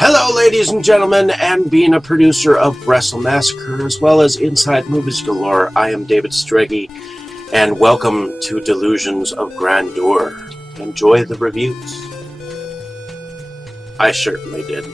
Hello, ladies and gentlemen, and being a producer of Wrestle Massacre as well as Inside Movies Galore, I am David Strege, and welcome to Delusions of Grandeur. Enjoy the reviews. I certainly did.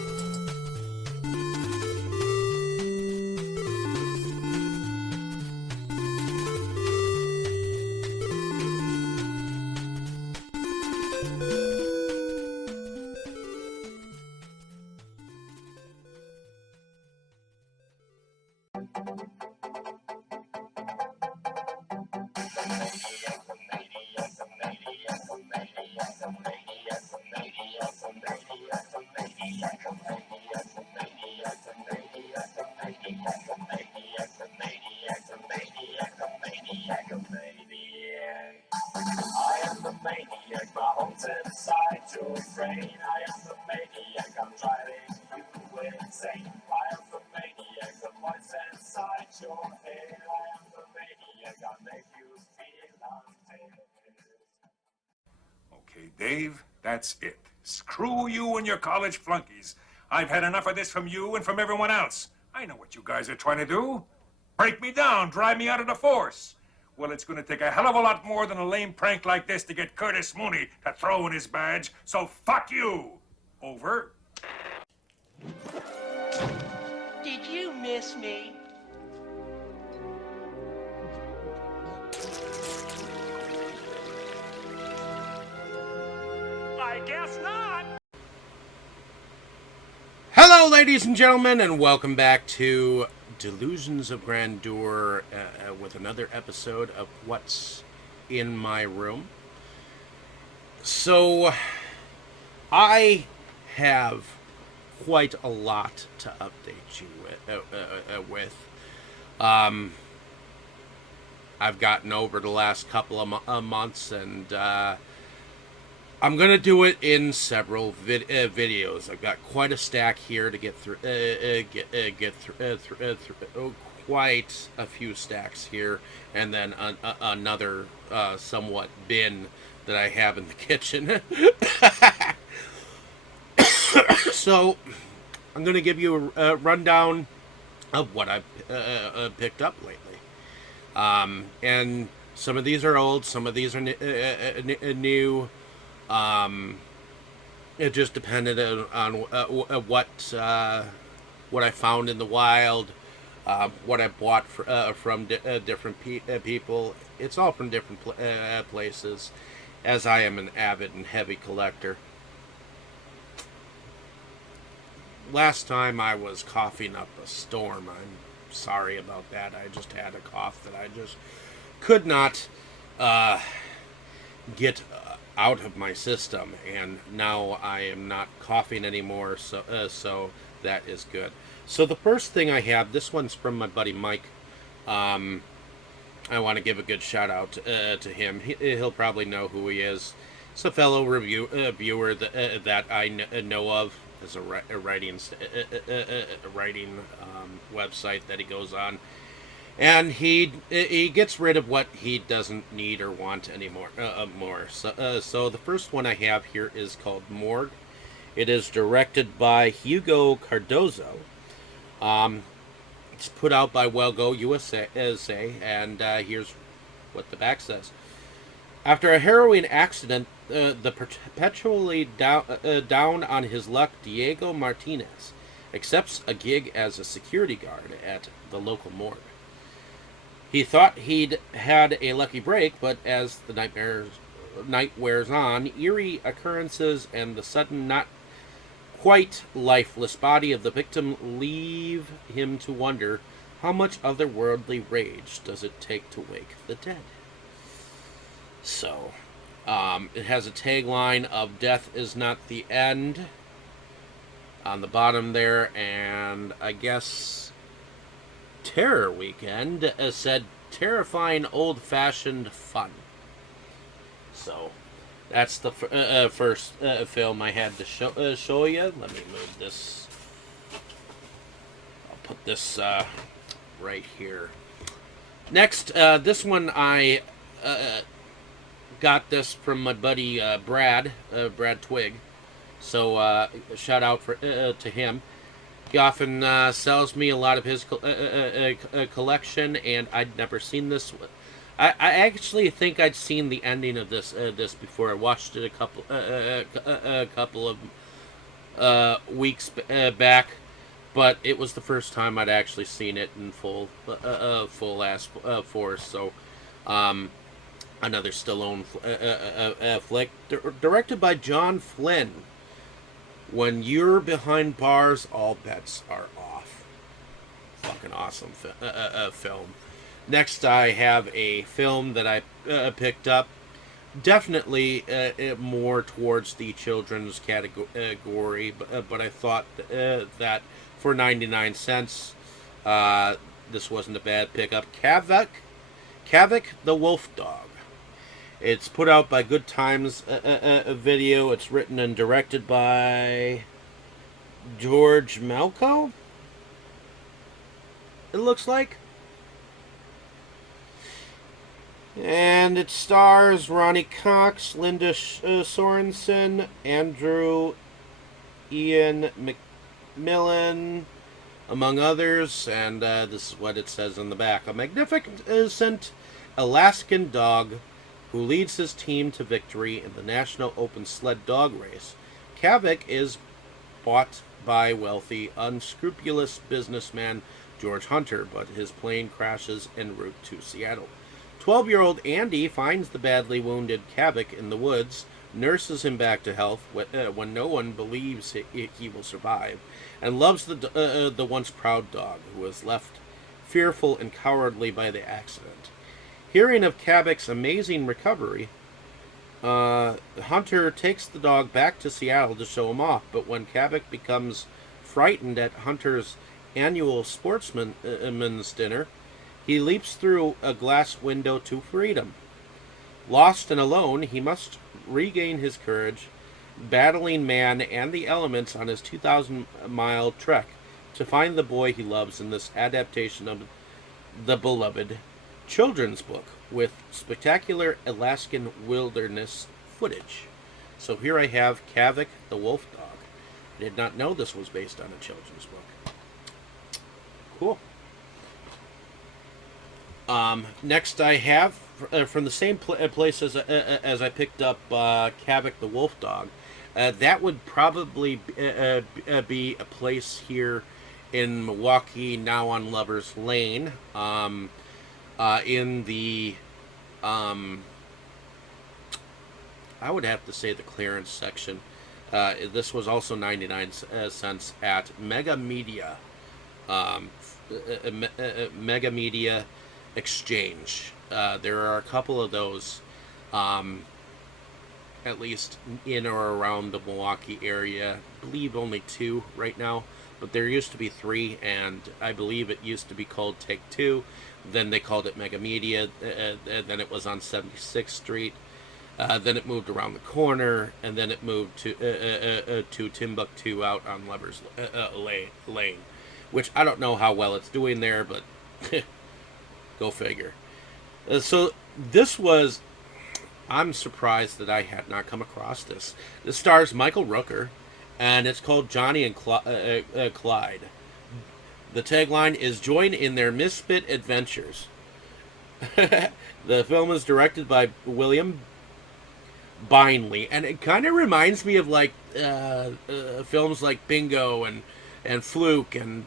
Okay, Dave, that's it. Screw you and your college flunkies. I've had enough of this from you and from everyone else. I know what you guys are trying to do. Break me down, drive me out of the force. Well, it's going to take a hell of a lot more than a lame prank like this to get Curtis Mooney to throw in his badge, so fuck you. Over. Did you miss me? I guess not. Hello, ladies and gentlemen, and welcome back to Delusions of Grandeur with another episode of What's in My Room. So, I have quite a lot to update you with. I've gotten over the last couple of months, and I'm gonna do it in several videos. I've got quite a stack here to get through. Quite a few stacks here, and then another somewhat bin that I have in the kitchen. So, I'm gonna give you a rundown of what I've picked up lately. And some of these are old, some of these are new. It just depended on what I found in the wild, what I bought from different people. It's all from different places, as I am an avid and heavy collector. Last time I was coughing up a storm. I'm sorry about that. I just had a cough that I just could not get out of my system, and now I am not coughing anymore, so that is good. So the first thing I have, this one's from my buddy Mike. I want to give a good shout out to him. He'll probably know who he is. It's a fellow viewer that I know of. As a writing website that he goes on, and he gets rid of what he doesn't need or want anymore. So the first one I have here is called Morgue. It is directed by Hugo Cardozo. It's put out by Well-Go USA, and here's what the back says. After a harrowing accident, the perpetually down on his luck Diego Martinez accepts a gig as a security guard at the local morgue. He thought he'd had a lucky break, but as the night wears on, eerie occurrences and the sudden not quite lifeless body of the victim leave him to wonder how much otherworldly rage does it take to wake the dead. So, it has a tagline of "Death is not the end" on the bottom there, and I guess Terror Weekend said terrifying old-fashioned fun. So, that's the first film I had to show you. Let me move this. I'll put this right here. Next, this one I got this from my buddy Brad Twig. So shout out to him. He often sells me a lot of his collection, and I'd never seen this. I actually think I'd seen the ending of this before. I watched it a couple of weeks back, but it was the first time I'd actually seen it in full ass force. So, another Stallone flick directed by John Flynn. When you're behind bars, all bets are off. Fucking awesome film. Next, I have a film that I picked up. Definitely more towards the children's category, but I thought that for 99 cents, this wasn't a bad pickup. Kavik the Wolf Dog. It's put out by Good Times Video. It's written and directed by George Malko, it looks like. And it stars Ronnie Cox, Linda Sorensen, Andrew Ian McMillan, among others. And this is what it says on the back. A magnificent Alaskan dog who leads his team to victory in the National Open Sled Dog Race. Kavik is bought by wealthy, unscrupulous businessman George Hunter, but his plane crashes en route to Seattle. 12-year-old Andy finds the badly wounded Kavik in the woods, nurses him back to health when no one believes he will survive, and loves the once proud dog who was left fearful and cowardly by the accident. Hearing of Kavik's amazing recovery, Hunter takes the dog back to Seattle to show him off, but when Kavik becomes frightened at Hunter's annual sportsman's dinner, he leaps through a glass window to freedom. Lost and alone, he must regain his courage, battling man and the elements on his 2,000-mile trek to find the boy he loves in this adaptation of the beloved children's book with spectacular Alaskan wilderness footage. So here I have Kavik the Wolf Dog. I did not know this was based on a children's book. Cool. Next I have, from the same place as I picked up Kavik the Wolf Dog, that would probably be a place here in Milwaukee, now on Lover's Lane, in the, I would have to say the clearance section. This was also 99 cents at Mega Media, Mega Media Exchange. There are a couple of those, at least in or around the Milwaukee area. I believe only 2 right now, but there used to be 3, and I believe it used to be called Take 2. Then they called it Mega Media, and then it was on 76th Street. Then it moved around the corner, and then it moved to Timbuktu out on Lover's Lane, which I don't know how well it's doing there, but go figure. So this was, I'm surprised that I had not come across this. This stars Michael Rooker, and it's called Johnny and Clyde. The tagline is "Join in their misfit adventures." The film is directed by William Binley, and it kind of reminds me of like films like Bingo and Fluke and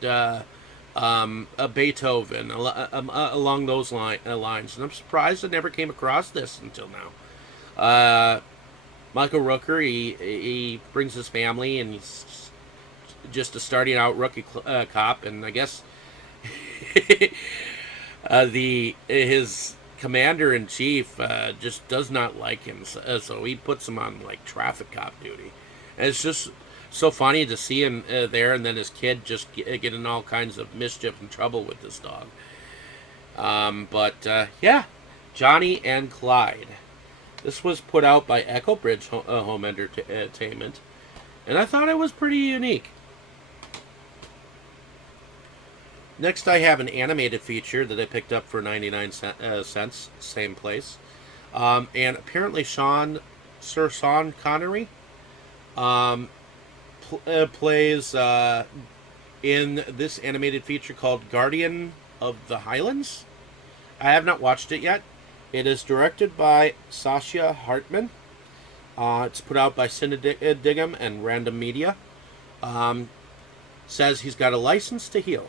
Beethoven, along those lines. And I'm surprised I never came across this until now. Michael Rooker, he brings his family, and he's just a starting out rookie cop, and I guess his commander in chief just does not like him, so he puts him on like traffic cop duty, and it's just so funny to see him there, and then his kid just getting all kinds of mischief and trouble with this dog. Yeah, Johnny and Clyde. This was put out by Echo Bridge Home Entertainment, and I thought it was pretty unique. Next, I have an animated feature that I picked up for 99 cents, same place. And apparently Sir Sean Connery plays in this animated feature called Guardian of the Highlands. I have not watched it yet. It is directed by Sasha Hartman. It's put out by Diggum and Random Media. Says he's got a license to heal.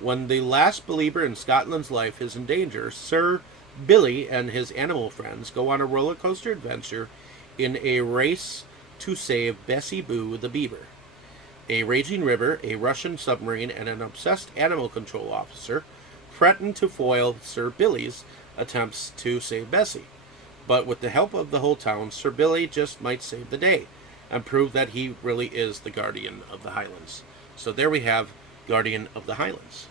When the last believer in Scotland's life is in danger, Sir Billy and his animal friends go on a roller coaster adventure in a race to save Bessie Boo the beaver. A raging river, a Russian submarine, and an obsessed animal control officer threaten to foil Sir Billy's attempts to save Bessie. But with the help of the whole town, Sir Billy just might save the day and prove that he really is the Guardian of the Highlands. So there we have Guardian of the Highlands.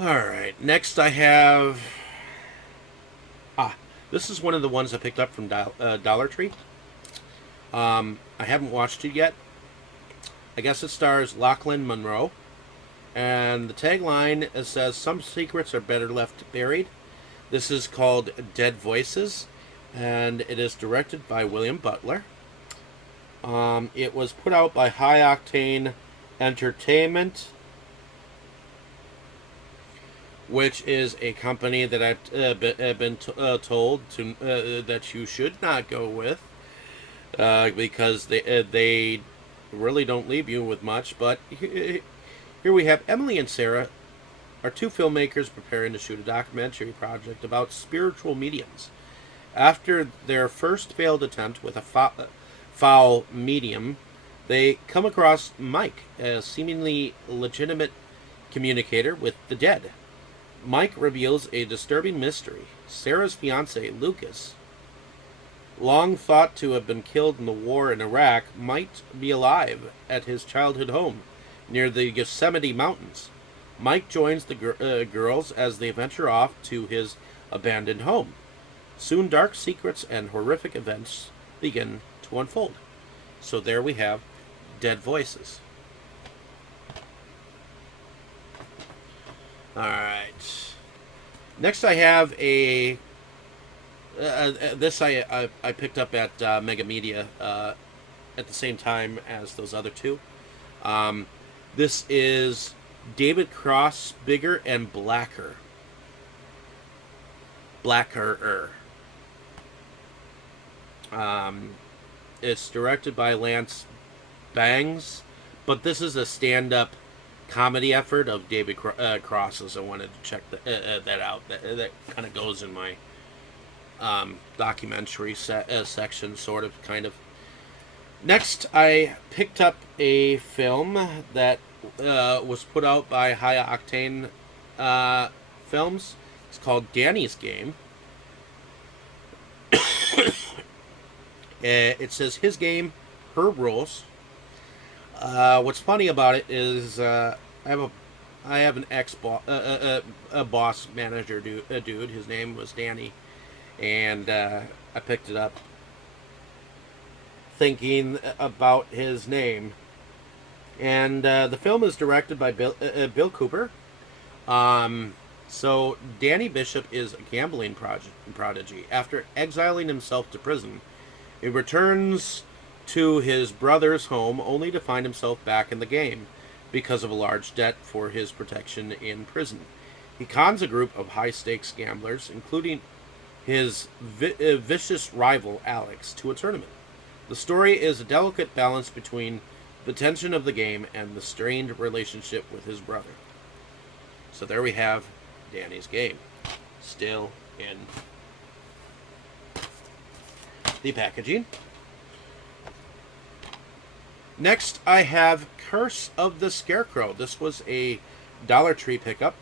Alright, next I have... this is one of the ones I picked up from DollarTree. I haven't watched it yet. I guess it stars Lachlan Monroe. And the tagline says, "Some secrets are better left buried." This is called Dead Voices, and it is directed by William Butler. It was put out by High Octane Entertainment, which is a company that I've been told to that you should not go with because they really don't leave you with much. But here we have Emily and Sarah are two filmmakers preparing to shoot a documentary project about spiritual mediums. After their first failed attempt with a foul medium, they come across Mike, a seemingly legitimate communicator with the dead. Mike reveals a disturbing mystery. Sarah's fiance, Lucas, long thought to have been killed in the war in Iraq, might be alive at his childhood home near the Yosemite Mountains. Mike joins the girls as they venture off to his abandoned home. Soon dark secrets and horrific events begin to unfold. So there we have Dead Voices. Alright. Next I have a... this I picked up at Mega Media at the same time as those other two. This is David Cross, Bigger and Blacker. Blackerer. It's directed by Lance Bangs, but this is a stand-up comedy effort of David Cross's. I wanted to check that out. That kind of goes in my documentary section, sort of, kind of. Next, I picked up a film that was put out by High Octane Films. It's called Danny's Game. It says his game, her rules. What's funny about it is I have an a boss manager dude. His name was Danny, and I picked it up thinking about his name. And the film is directed by Bill Cooper. So Danny Bishop is a gambling prodigy. After exiling himself to prison, he returns to his brother's home only to find himself back in the game because of a large debt for his protection in prison. He cons a group of high-stakes gamblers, including his vicious rival Alex, to a tournament. The story is a delicate balance between the tension of the game and the strained relationship with his brother. So there we have Danny's Game, still in the packaging. Next, I have Curse of the Scarecrow. This was a DollarTree pickup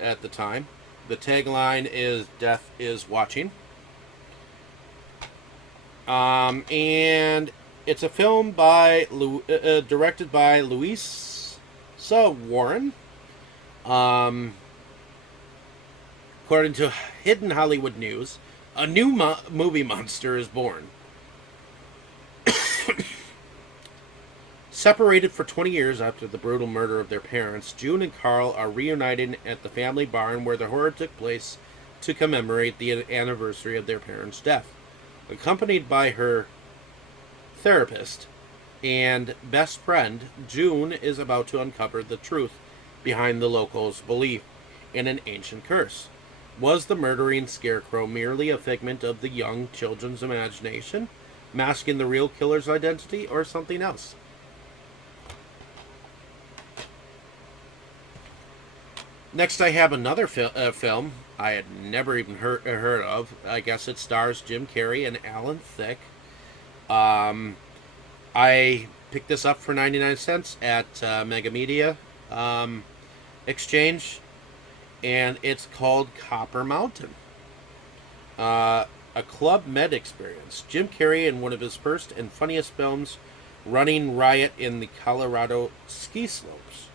at the time. The tagline is "Death is Watching." And it's a film by directed by Louisa Warren. According to Hidden Hollywood News, a new movie monster is born. Separated for 20 years after the brutal murder of their parents, June and Carl are reunited at the family barn where the horror took place to commemorate the anniversary of their parents' death. Accompanied by her therapist, and best friend, June is about to uncover the truth behind the locals' belief in an ancient curse. Was the murdering scarecrow merely a figment of the young children's imagination, masking the real killer's identity, or something else? Next, I have another film I had never even heard of. I guess it stars Jim Carrey and Alan Thicke. Um, I picked this up for 99 cents at Mega Media Exchange, and it's called Copper Mountain. A Club Med experience. Jim Carrey, in one of his first and funniest films, running riot in the Colorado ski slopes.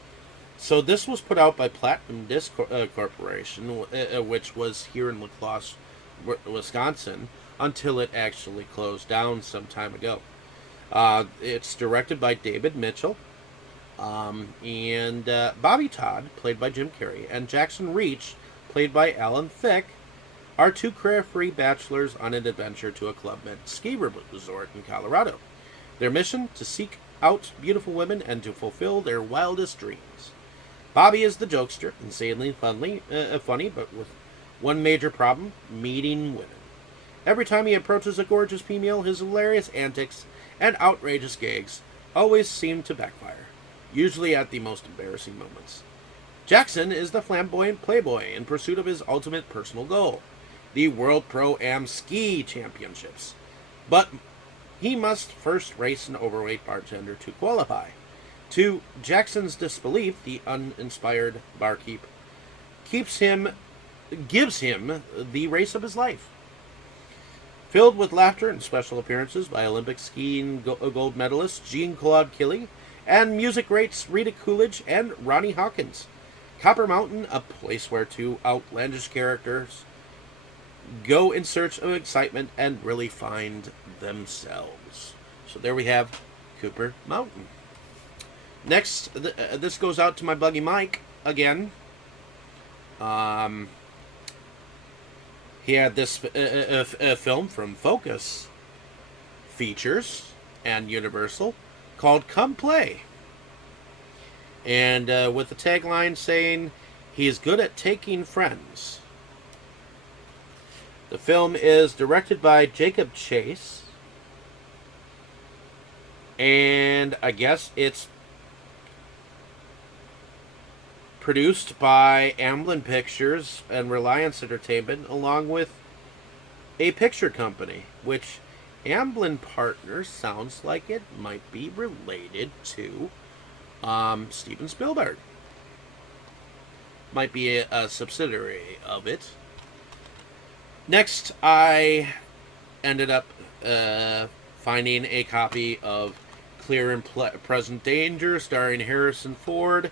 So this was put out by Platinum Disc Corporation, which was here in La Crosse, Wisconsin, until it actually closed down some time ago. It's directed by David Mitchell, and Bobby Todd, played by Jim Carrey, and Jackson Reach, played by Alan Thicke, are two carefree bachelors on an adventure to a Club Med ski resort in Colorado. Their mission: to seek out beautiful women and to fulfill their wildest dreams. Bobby is the jokester, insanely funny, but with one major problem: meeting women. Every time he approaches a gorgeous female, his hilarious antics and outrageous gags always seem to backfire, usually at the most embarrassing moments. Jackson is the flamboyant playboy in pursuit of his ultimate personal goal, the World Pro-Am Ski Championships. But he must first race an overweight bartender to qualify. To Jackson's disbelief, the uninspired barkeep gives him the race of his life. Filled with laughter and special appearances by Olympic skiing gold medalist Jean-Claude Killy and music greats Rita Coolidge and Ronnie Hawkins. Copper Mountain, a place where two outlandish characters go in search of excitement and really find themselves. So there we have Copper Mountain. Next, this goes out to my buddy Mike again. He had this film from Focus Features and Universal called Come Play. And with the tagline saying, he's good at taking friends. The film is directed by Jacob Chase. And I guess it's produced by Amblin Pictures and Reliance Entertainment, along with a picture company, which Amblin Partners sounds like it might be related to Steven Spielberg. Might be a subsidiary of it. Next, I ended up finding a copy of Clear and Present Danger, starring Harrison Ford,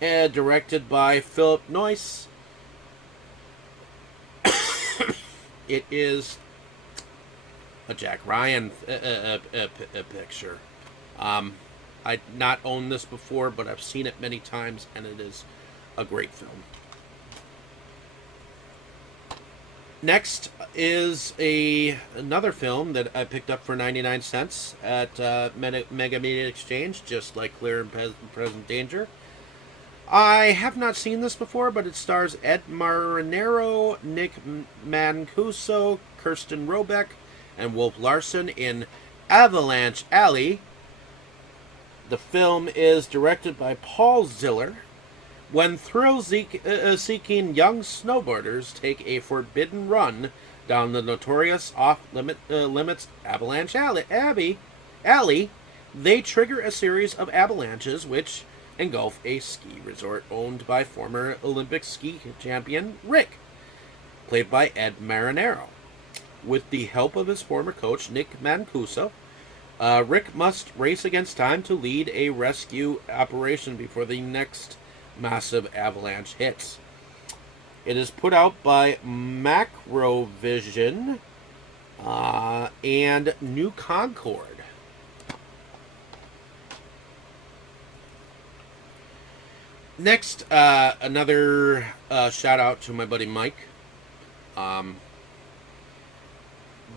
directed by Philip Noyce. It is a Jack Ryan picture. I'd not owned this before, but I've seen it many times, and it is a great film. Next is another film that I picked up for 99 cents at Mega Media Exchange, just like Clear and Present Danger. I have not seen this before, but it stars Ed Marinero, Nick Mancuso, Kirsten Robeck, and Wolf Larson in Avalanche Alley. The film is directed by Paul Ziller. When thrill-seeking young snowboarders take a forbidden run down the notorious off-limits Avalanche Alley, they trigger a series of avalanches which engulf a ski resort owned by former Olympic ski champion Rick, played by Ed Marinero. With the help of his former coach Nick Mancuso, Rick must race against time to lead a rescue operation before the next massive avalanche hits. It is put out by Macrovision and New Concord. Next, another shout out to my buddy Mike.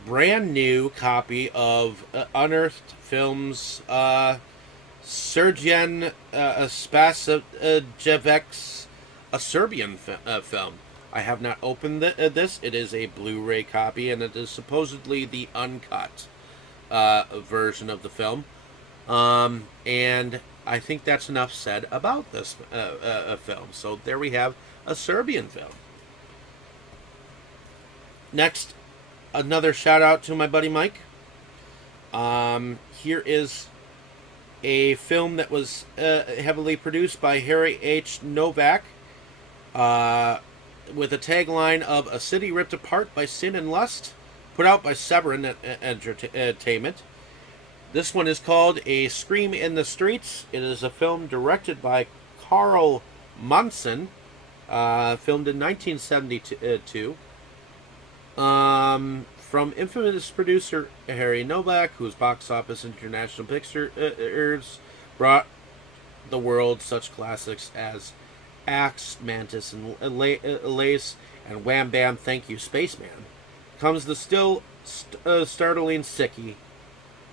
brand new copy of Unearthed Films Sergean Spasjevic's, a Serbian film. I have not opened this. It is a Blu-ray copy, and it is supposedly the uncut version of the film. And I think that's enough said about this film. So there we have a Serbian film. Next, another shout out to my buddy Mike. Here is a film that was heavily produced by Harry H. Novak, with a tagline of "A City Ripped Apart by Sin and Lust," put out by Severin Entertainment. This one is called A Scream in the Streets. It is a film directed by Carl Monson, filmed in 1972. From infamous producer Harry Novak, whose box office international pictures brought the world such classics as Axe, Mantis, and Lace, and Wham Bam Thank You Spaceman, comes the still startling sickie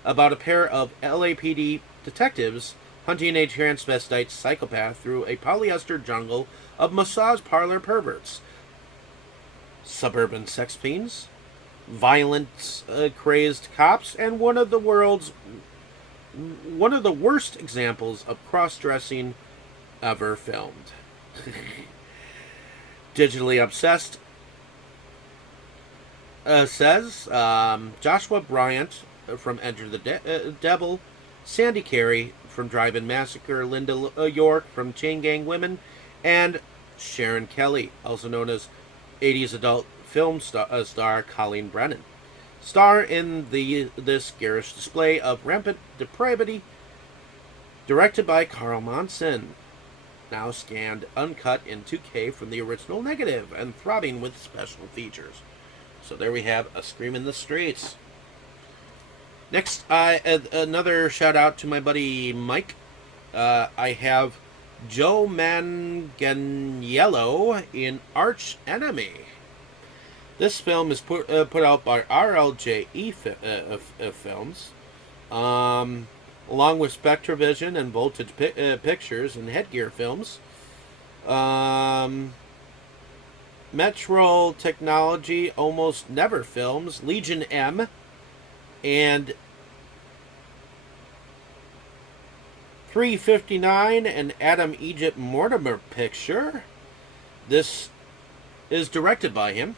about a pair of LAPD detectives hunting a transvestite psychopath through a polyester jungle of massage parlor perverts, suburban sex fiends, violent crazed cops, and one of the worst examples of cross-dressing ever filmed. Digitally Obsessed says Joshua Bryant from Enter the Devil, Sandy Carey from Drive-In Massacre, Linda York from Chain Gang Women, and Sharon Kelly, also known as 80s adult film star Colleen Brennan, star in this garish display of rampant depravity, directed by Carl Monson, now scanned uncut in 2K from the original negative and throbbing with special features. So there we have A Scream in the Streets. Next, another shout out to my buddy Mike. I have Joe Manganiello in Arch Enemy. This film is put out by RLJE Films, along with Spectravision and Voltage Pictures and Headgear Films. Metro Technology Almost Never Films, Legion M, and 359 and Adam Egypt Mortimer Picture. This is directed by him.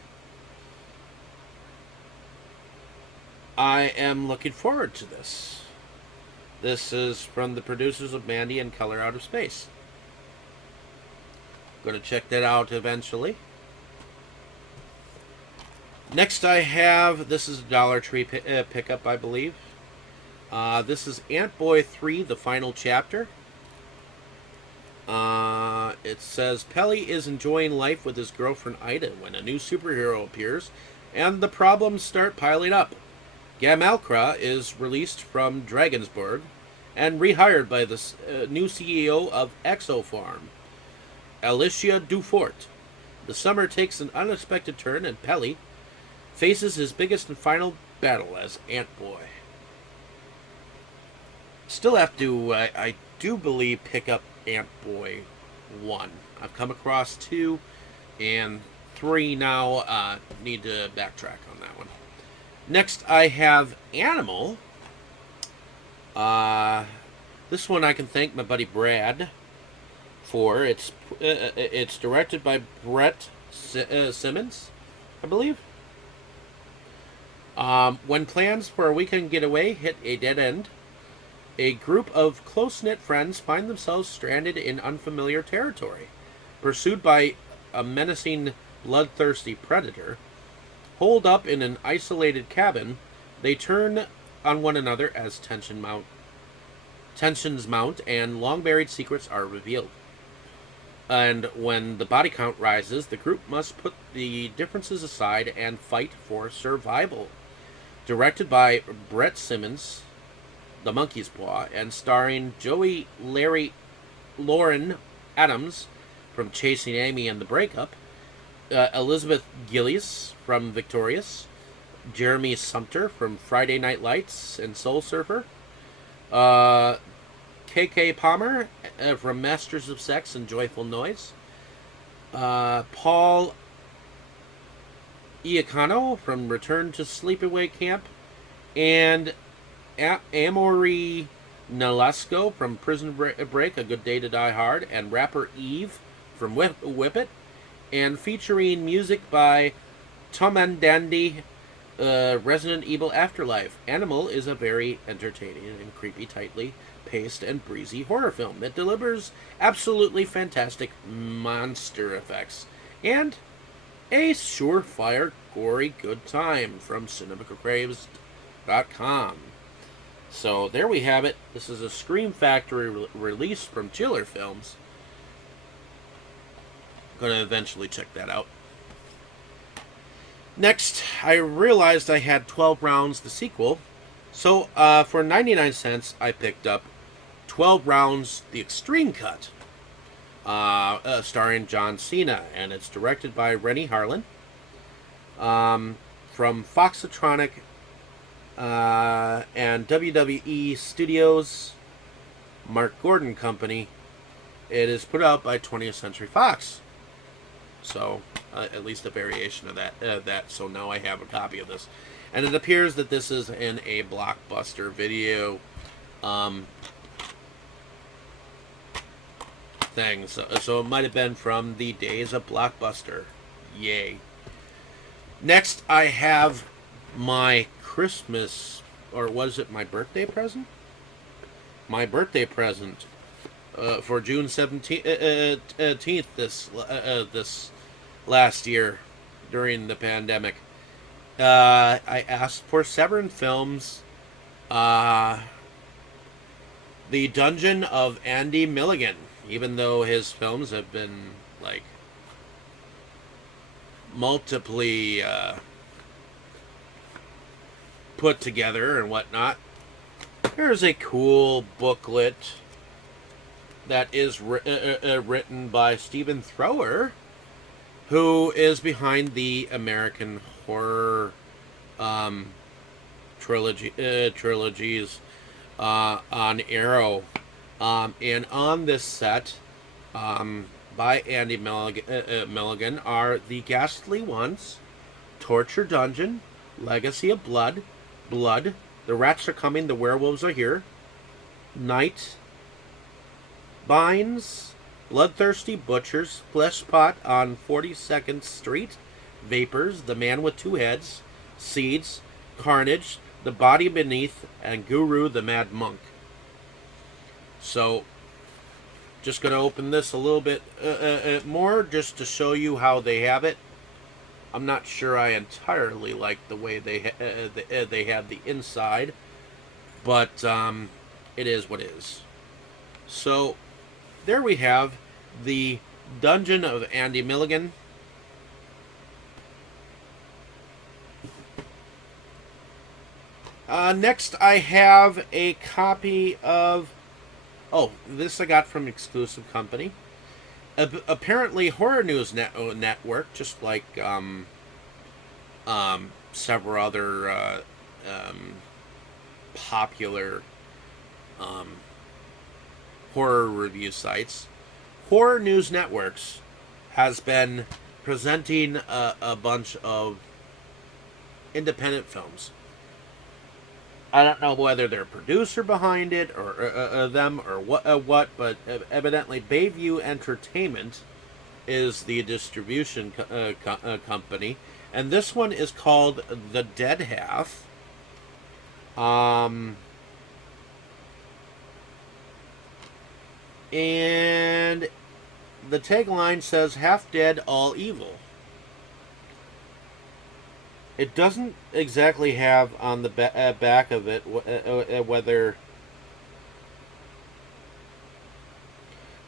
I am looking forward to this. This is from the producers of Mandy and Color Out of Space. Going to check that out eventually. Next I have, this is a DollarTree pickup, I believe. This is Ant-Boy 3, the final chapter. It says, Pelly is enjoying life with his girlfriend Ida when a new superhero appears, and the problems start piling up. Gamalkra is released from Dragonsburg and rehired by the new CEO of Exofarm, Alicia Dufort. The summer takes an unexpected turn, and Pelly faces his biggest and final battle as Ant-Boy. Still have to, I do believe, pick up Ant-Boy 1. I've come across 2 and 3 now. Need to backtrack on that one. Next, I have Animal. This one I can thank my buddy Brad for. It's directed by Brett Simmons, I believe. When plans for a weekend getaway hit a dead end, a group of close-knit friends find themselves stranded in unfamiliar territory, pursued by a menacing, bloodthirsty predator. Holed up in an isolated cabin, they turn on one another as tensions mount and long-buried secrets are revealed. And when the body count rises, the group must put the differences aside and fight for survival. Directed by Brett Simmons, The Monkey's Paw, and starring Joey Lauren Adams from Chasing Amy and the Breakup, Elizabeth Gillies from Victorious, Jeremy Sumter from Friday Night Lights and Soul Surfer. Uh, K.K. Palmer from Masters of Sex and Joyful Noise. Paul Iacano from Return to Sleepaway Camp. And Amory Nolasco from Prison Break, A Good Day to Die Hard. And rapper Eve from Whip It. And featuring music by Tom and Dandy, Resident Evil Afterlife. Animal is a very entertaining and creepy, tightly paced and breezy horror film that delivers absolutely fantastic monster effects and a surefire, gory good time from cinemacraves.com. So there we have it. This is a Scream Factory release from Chiller Films. Going to eventually check that out. Next, I realized I had 12 Rounds, the sequel. So for 99 cents, I picked up 12 Rounds, the Extreme Cut, starring John Cena. And it's directed by Rennie Harlan from Foxatronic and WWE Studios, Mark Gordon Company. It is put out by 20th Century Fox. So, at least a variation of that. So now I have a copy of this. And it appears that this is in a Blockbuster video thing. So it might have been from the days of Blockbuster. Yay. Next, I have my Christmas, or was it my birthday present? My birthday present for June 17th this last year during the pandemic. I asked for Severin Films, The Dungeon of Andy Milligan, even though his films have been like multiply put together and whatnot. Here's a cool booklet that is written by Stephen Thrower, who is behind the American Horror trilogies on Arrow. And on this set by Andy Milligan are The Ghastly Ones, Torture Dungeon, Legacy of Blood, The Rats Are Coming, The Werewolves Are Here, Night, Binds, Bloodthirsty Butchers, Fleshpot on 42nd Street, Vapors, The Man with Two Heads, Seeds, Carnage, The Body Beneath, and Guru the Mad Monk. So, just going to open this a little bit more just to show you how they have it. I'm not sure I entirely like the way they have the inside, but it is what it is. So, there we have The Dungeon of Andy Milligan. Next, I have a copy of... Oh, this I got from Exclusive Company. Apparently, Horror News Network, just like several other popular horror review sites, Horror News Networks has been presenting a bunch of independent films. I don't know whether they're a producer behind it or them or what, but evidently Bayview Entertainment is the distribution company, and this one is called The Dead Half. And the tagline says, "Half dead, all evil." It doesn't exactly have on the back of it whether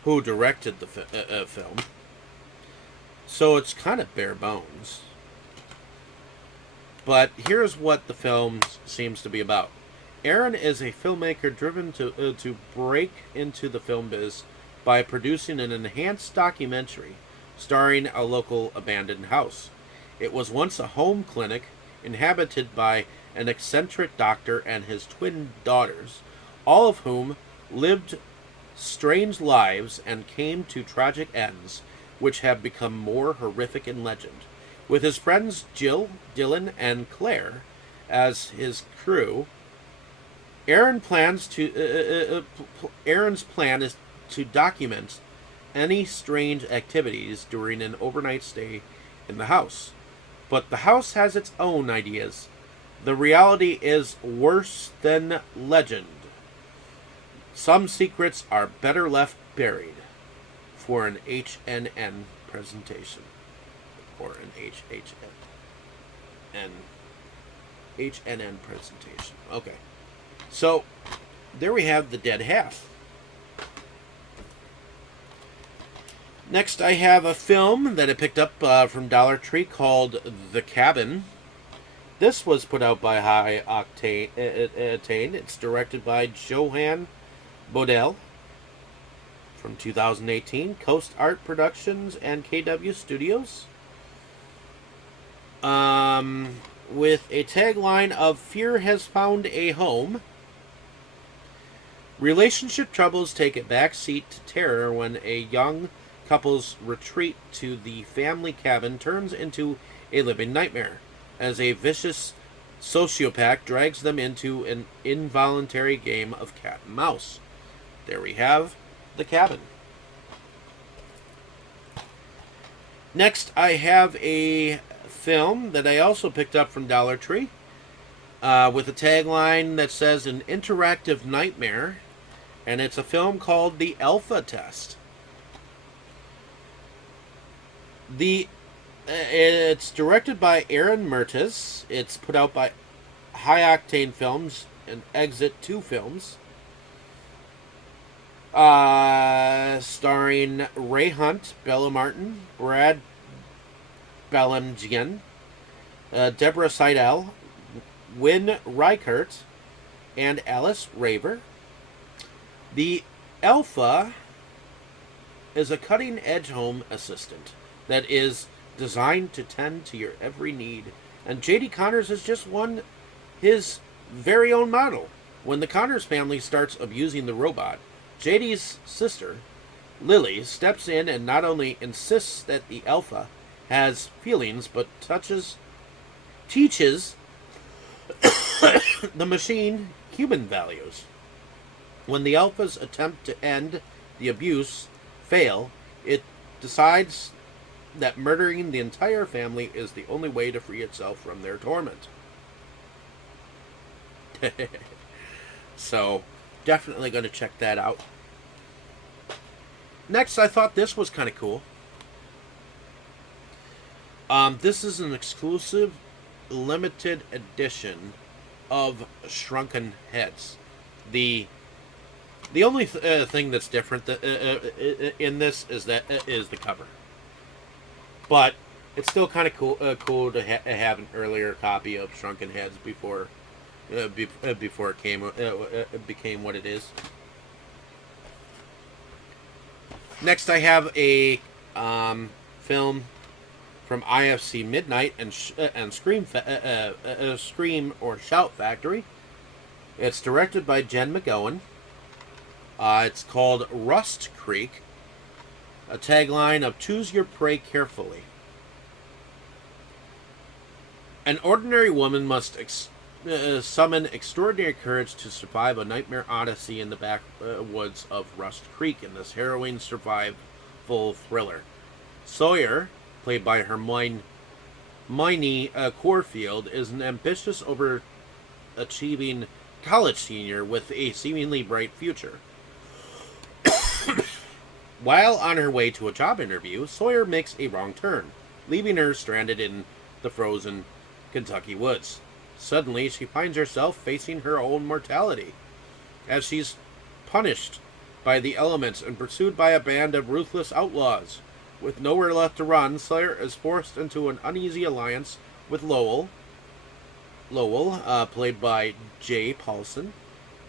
who directed the film. So it's kind of bare bones. But here's what the film seems to be about. Aaron is a filmmaker driven to break into the film biz by producing an enhanced documentary starring a local abandoned house. It was once a home clinic, inhabited by an eccentric doctor and his twin daughters, all of whom lived strange lives and came to tragic ends, which have become more horrific in legend. With his friends Jill, Dylan, and Claire as his crew, Aaron's plan is to document any strange activities during an overnight stay in the house. But the house has its own ideas. The reality is worse than legend. Some secrets are better left buried for an HNN presentation. Or an HNN presentation. Okay. So, there we have the dead half. Next, I have a film that I picked up from DollarTree called The Cabin. This was put out by High Octane. It's directed by Johan Bodell from 2018. Coast Art Productions and KW Studios. With a tagline of "Fear has found a home." Relationship troubles take a back seat to terror when a young couple's retreat to the family cabin turns into a living nightmare, as a vicious sociopath drags them into an involuntary game of cat and mouse. There we have The Cabin. Next, I have a film that I also picked up from DollarTree with a tagline that says "An interactive nightmare," and it's a film called The Alpha Test. It's directed by Aaron Mertes. It's put out by High Octane Films and Exit 2 Films. Starring Ray Hunt, Bella Martin, Brad Bellingham, Deborah Seidel, Wynn Reichert, and Alice Raver. The Alpha is a cutting-edge home assistant that is designed to tend to your every need, and J.D. Connors has just won his very own model. When the Connors family starts abusing the robot, J.D.'s sister, Lily, steps in and not only insists that the Alpha has feelings, but teaches the machine human values. When the Alpha's attempt to end the abuse fail, it decides that murdering the entire family is the only way to free itself from their torment. So, definitely going to check that out. Next, I thought this was kind of cool. This is an exclusive, limited edition of Shrunken Heads. The only thing that's different in this is the cover. But it's still kind of cool to have an earlier copy of Shrunken Heads before it became what it is. Next, I have a film from IFC Midnight and Scream or Shout Factory. It's directed by Jen McGowan. It's called Rust Creek. A tagline of "Choose your prey carefully." An ordinary woman must summon extraordinary courage to survive a nightmare odyssey in the backwoods of Rust Creek in this harrowing survival thriller. Sawyer, played by Hermione Corfield, is an ambitious, overachieving college senior with a seemingly bright future. While on her way to a job interview, Sawyer makes a wrong turn, leaving her stranded in the frozen Kentucky woods. Suddenly, she finds herself facing her own mortality, as she's punished by the elements and pursued by a band of ruthless outlaws. With nowhere left to run, Sawyer is forced into an uneasy alliance with Lowell, played by Jay Paulson,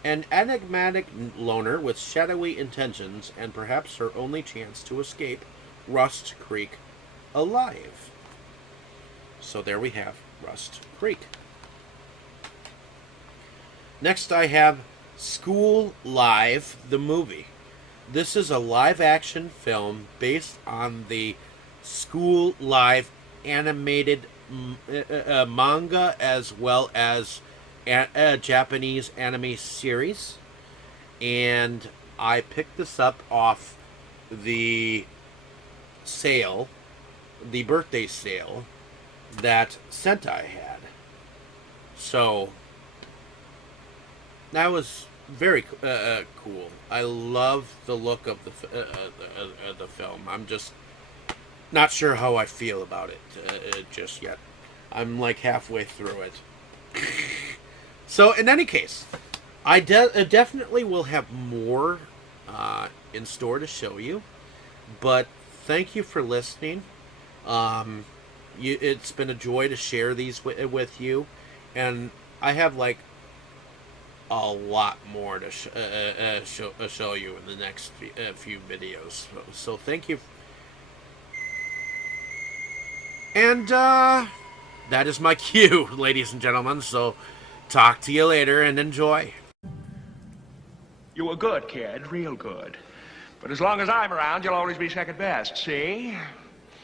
an enigmatic loner with shadowy intentions, and perhaps her only chance to escape Rust Creek alive. So there we have Rust Creek. Next, I have School Live, the movie. This is a live-action film based on the School Live animated manga as well as a Japanese anime series. And I picked this up off the sale, the birthday sale that Sentai had. So that was very cool. I love the look of the film. I'm just not sure how I feel about it just yet. I'm like halfway through it. So in any case, I definitely will have more in store to show you. But thank you for listening. It's been a joy to share these with you, and I have like a lot more to show you in the next few videos. So thank you. And that is my cue, ladies and gentlemen. So talk to you later and enjoy. You were good, kid, real good. But as long as I'm around, you'll always be second best, see?